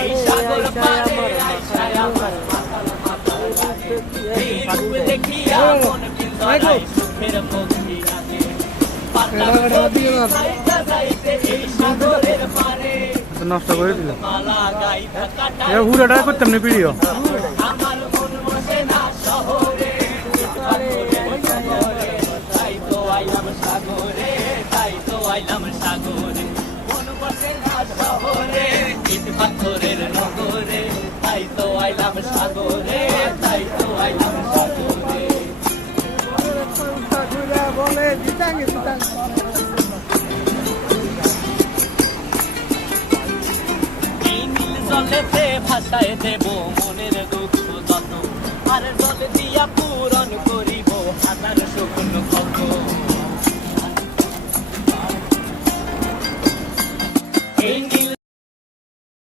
এই সাগর পারে আইসায় আমার মাতাল মাতাল লাগে এই রূপ দেখিয়া মন বিন্দরাই সুখের পক্ষী নাচে পাতাল নদী যাইতে যাইতে এই সাগরের পারে নষ্ট করে দিল মালা গাইতা কাটা এ হুড়াটা করতাম না ভিডিও আমার মন বসে না শহরে তাই তো আইলাম সাগরে তাই তো আইলাম সাগরে মন বসে না শহরে ইট পাথরের নগরে তাই তো আইলাম সাগরে তাই তো আইলাম সাগরে বলে দিতাঙ্গে এই নীল জলেতে ভাসায় দেব মনের দুঃখ যত আর জল দিয়া পূরণ করিব হাজার শুকনো